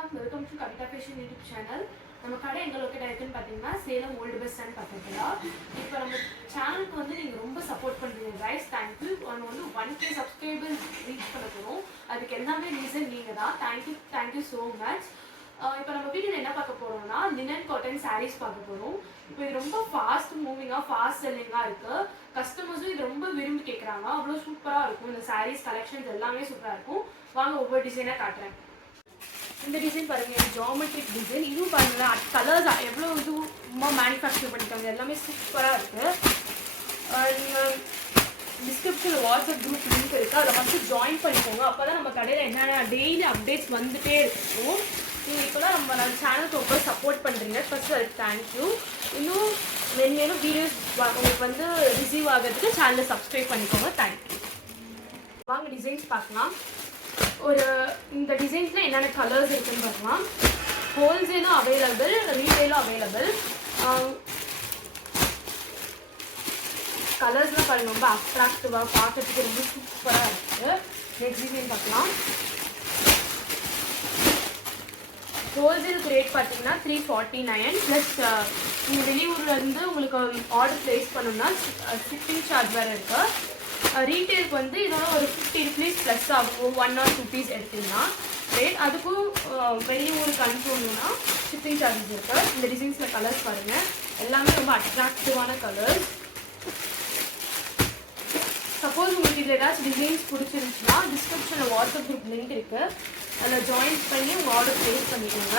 Welcome to Kavitha fashion YouTube channel நம்ம கடை எங்கே லொக்கேட் ஆயிருக்குன்னு பார்த்தீங்கன்னா சேலம் ஓல்டு பஸ் ஸ்டாண்ட் பக்கத்தில். இப்போ நம்ம சேனலுக்கு வந்து நீங்கள் ரொம்ப சப்போர்ட் பண்ணுறீங்க கைஸ் தேங்க்யூ ஒன் வந்து ஒன் கே சப்ஸ்கிரைபர் ரீச் பண்ண போகிறோம் அதுக்கு எல்லாமே ரீசன் நீங்கள் தான். தேங்க்யூ தேங்க்யூ ஸோ மச் இப்போ நம்ம வீட்டில் என்ன பார்க்க போகிறோம்னா லினன் காட்டன் சாரீஸ் பார்க்க போகிறோம் இப்போ இது ரொம்ப ஃபாஸ்ட் மூவிங்காக ஃபாஸ்ட் செல்லிங்காக இருக்குது கஸ்டமர்ஸும் இது ரொம்ப விரும்பி கேட்குறாங்க அவ்வளோ சூப்பராக இருக்கும். இந்த சாரீஸ் கலெக்ஷன்ஸ் எல்லாமே சூப்பராக இருக்கும். வாங்க ஒவ்வொரு டிசைனாக காட்டுறேன். இந்த டிசைன் பாருங்க ஜாமெட்ரிக் டிசைன் இதுவும் பாருங்களேன் கலர்ஸ் எவ்வளோ இதுவும் மேனுஃபேக்சர் பண்ணிட்டாங்க எல்லாமே சூப்பராக இருக்குது நீங்கள் டிஸ்கிரிப்ஷனில் வாட்ஸ்அப் குரூப் லிங்க் இருக்குது அதில் ஃபஸ்ட்டு ஜாயின் பண்ணிக்கோங்க. அப்போ தான் நம்ம கடையில் என்னென்ன டெய்லி அப்டேட்ஸ் வந்துகிட்டே இருக்கும் நீங்கள் இப்போ தான் நம்ம சேனலுக்கு ரொம்ப சப்போர்ட் பண்ணுறீங்க ஃபஸ்ட்டு அதுக்கு தேங்க்யூ இன்னும் மென்மேலும் வீடியோஸ் உங்களுக்கு வந்து ரிசீவ் ஆகிறதுக்கு சேனலை சப்ஸ்கிரைப் பண்ணிக்கோங்க. தேங்க்யூ வாங்க டிசைன்ஸ் பார்க்கலாம். ஒரு இந்த டிசைன்ஸில் என்னென்ன கலர்ஸ் இருக்குன்னு பார்க்கலாம். ஹோல்சேலும் அவைலபிள் ரீட்டெயிலும் அவைலபிள் கலர்ஸ்லாம் பாருங்கள் ரொம்ப அட்ராக்டிவாக பார்க்கறதுக்கு ரொம்ப சூப்பராக இருக்குது நெக்ஸ்ட் டிசைன் பார்க்கலாம். ஹோல்சேலுக்கு ரேட் பார்த்தீங்கன்னா த்ரீ ஃபார்ட்டி நைன் ப்ளஸ் நீங்கள் வெளியூர்லேருந்து உங்களுக்கு ஆர்டர் ப்ளேஸ் பண்ணணும்னா ஷிப்பிங் சார்ஜ் வேறு இருக்குது ரீட்டெயிலுக்கு வந்து இதோட ஒரு ஃபிஃப்டி ருபீஸ் ப்ளஸ் ஆகும். ஒன் ஆர் ருபீஸ் பீஸ் எடுத்தீங்கன்னா ரேட் அதுக்கும் அஹ், வெளியூருக்கு அனுப்பணும்னா ஷிப்பிங் சார்ஜஸ் இருக்குது இந்த டிசைன்ஸில் கலர்ஸ் பாருங்கள் எல்லாமே ரொம்ப அட்ராக்டிவான கலர்ஸ் சப்போஸ் உங்களுக்கு இதில் ஏதாச்சும் டிசைன்ஸ் பிடிச்சிருந்துச்சுன்னா டிஸ்கிரிப்ஷனில் வாட்ஸ்அப் குரூப் லிங்க் இருக்குது அதில் ஜாயின் பண்ணி உங்கள் ஆர்டர் ப்ளேஸ் பண்ணிக்கோங்க.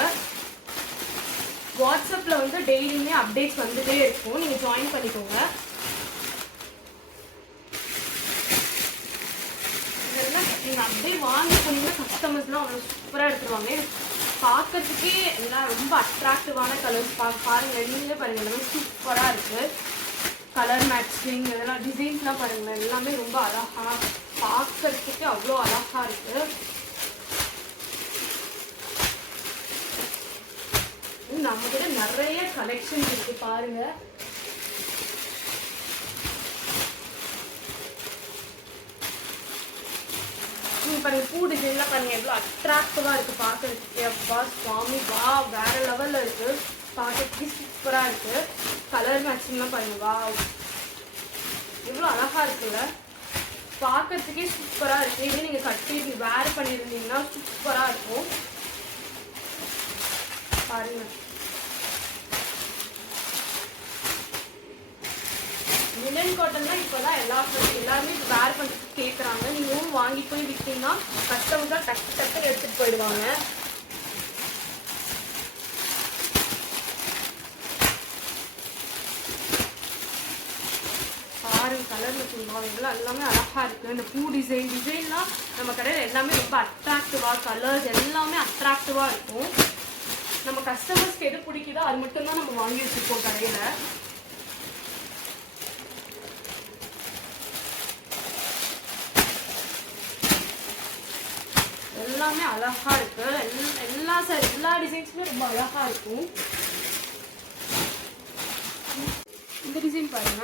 வாட்ஸ்அப்பில் வந்து டெய்லியுமே அப்டேட்ஸ் வந்துகிட்டே இருக்கும். நீங்கள் ஜாயின் பண்ணிக்கோங்க இதெல்லாம் நீங்கள் அப்படியே வாங்கி போனீங்கன்னா கஸ்டமர்ஸ்லாம் அவ்வளோ சூப்பராக எடுத்துருவாங்க. பார்க்கறதுக்கே எல்லாம் ரொம்ப அட்ராக்டிவான கலர்ஸ் பா பாருங்கள் நீங்களே பாருங்கள் எல்லாமே சூப்பராக இருக்குது கலர் மேட்சிங் இதெல்லாம் டிசைன்ஸ்லாம் பாருங்களேன் எல்லாமே ரொம்ப அழகாக பார்க்கறதுக்கு அவ்வளோ அழகாக இருக்குது இன்னும் நம்ம கிட்ட நிறைய கலெக்ஷன்ஸ் இருக்குது பாருங்கள் நீங்க பாருங்க பூ டிசைன்லாம் பாருங்க எவ்வளோ அட்ராக்டிவா இருக்கு பார்க்குறதுக்கு. அப்பா சுவாமி வா வேற லெவல்ல இருக்கு. பார்க்கறதுக்கு சூப்பரா இருக்கு. கலர் மேட்சிங்லாம் பாருங்க வா. எவ்வளோ அழகா இருக்குல்ல. பார்க்கறதுக்கே சூப்பரா இருக்கு. இதே நீங்க கட்டி வேர் பண்ணியிருந்தீங்கன்னா சூப்பரா இருக்கும். பாருங்க. லினன் காட்டன்னா இப்போதான் எல்லா எல்லாருமே வேர் பண்ணுறது வாங்கி போய் விட்டீங்கன்னா கஸ்டமர்ஸ் தான் டக்கு டக்கு எடுத்துட்டு போயிடுவாங்க. பாருங்க கலர்ல சொல்லுவாங்க இதெல்லாம் எல்லாமே அழகா இருக்கு. இந்த பூ டிசைன் டிசைன்லாம் நம்ம கடையில் எல்லாமே ரொம்ப அட்ராக்டிவா கலர்ஸ் எல்லாமே அட்ராக்டிவா இருக்கும். நம்ம கஸ்டமர்ஸ்க்கு எது பிடிக்குதோ அது மட்டும்தான் நம்ம வாங்கி வச்சிருப்போம் கடையில. எல்லாமே அழகா இருக்கு. எல்லா- எல்லா எல்லா டிசைன்ஸுமே ரொம்ப அழகா இருக்கும். இந்த டிசைன் பாருங்க.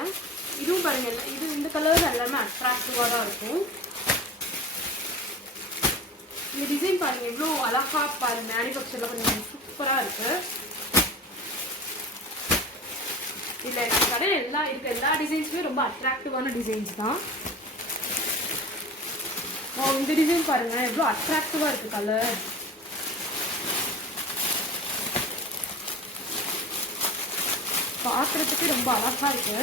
இதுவும் பாருங்க. எல்லா- இது இந்த கலர் எல்லாமே அட்ராக்டிவாக தான் இருக்கும். இந்த டிசைன் பாருங்க. எவ்வளோ அழகா பாருங்க மேனுஃபேக்சர்ல கொஞ்சம் சூப்பரா இருக்கு. இல்ல கடையில் எல்லா இருக்க எல்லா டிசைன்ஸுமே ரொம்ப அட்ராக்டிவான டிசைன்ஸ் தான். ஓ இந்த டிசைன் பாருங்க. எவ்வளோ அட்ராக்டிவாக இருக்கு கலர் பார்க்கறதுக்கு ரொம்ப அழகா இருக்கு.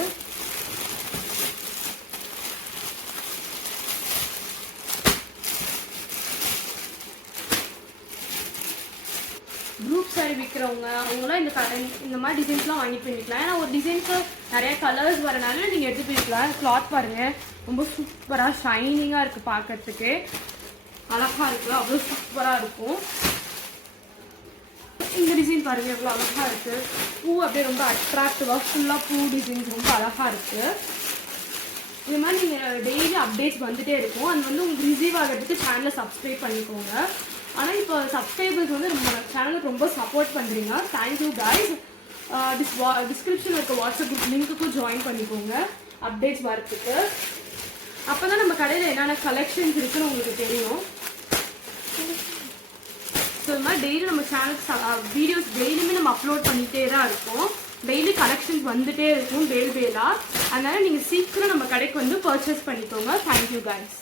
குரூப் சாரி விற்கிறவங்க அவங்களாம் இந்த இந்த மாதிரி டிசைன்ஸ்லாம் வாங்கி பண்ணிக்கலாம் ஏன்னா ஒரு டிசைன்க்கு நிறைய கலர்ஸ் வரனால நீங்கள் எடுத்து போய்க்கலாம் கிளாத் பாருங்க. ரொம்ப சூப்பராக ஷைனிங்காக இருக்குது பார்க்கறதுக்கு அழகா இருக்குல்ல அவ்வளோ சூப்பராக இருக்கும். இந்த டிசைன் பாருங்க எவ்வளோ அழகா இருக்கு. பூ அப்படியே ரொம்ப அட்ராக்டிவாக ஃபுல்லாக பூ டிசைன்ஸ் ரொம்ப அழகா இருக்கு. இது மாதிரி நீங்கள் டெய்லி அப்டேட்ஸ் வந்துகிட்டே இருக்கும். அது வந்து உங்களுக்கு ரிசீவ் ஆகிறதுக்கு சேனலை சப்ஸ்கிரைப் பண்ணிக்கோங்க. ஆனால் இப்போ சப்ஸ்கிரைபர்ஸ் வந்து நம்ம சேனலுக்கு ரொம்ப சப்போர்ட் பண்ணுறீங்க தேங்க்யூ கைஸ் டிஸ் டிஸ்கிரிப்ஷனில் இருக்க வாட்ஸ்அப் குரூப் லிங்க்குக்கும் ஜாயின் பண்ணிக்கோங்க. அப்டேட்ஸ் வரத்துக்கு அப்போ தான் நம்ம கடையில் என்னென்ன கலெக்ஷன்ஸ் இருக்குன்னு உங்களுக்கு தெரியும். ஸோ பண்ணிக்கோங்க டெய்லி நம்ம சேனல்ஸ் வீடியோஸ் டெய்லியுமே நம்ம அப்லோட் பண்ணிகிட்டே தான் இருக்கோம். டெய்லி கலெக்ஷன்ஸ் வந்துகிட்டே இருக்கும் வேல் வேலாக அதனால் நீங்கள் சீக்கிரம் நம்ம கடைக்கு வந்து பர்ச்சேஸ் பண்ணிக்கோங்க. Thank you guys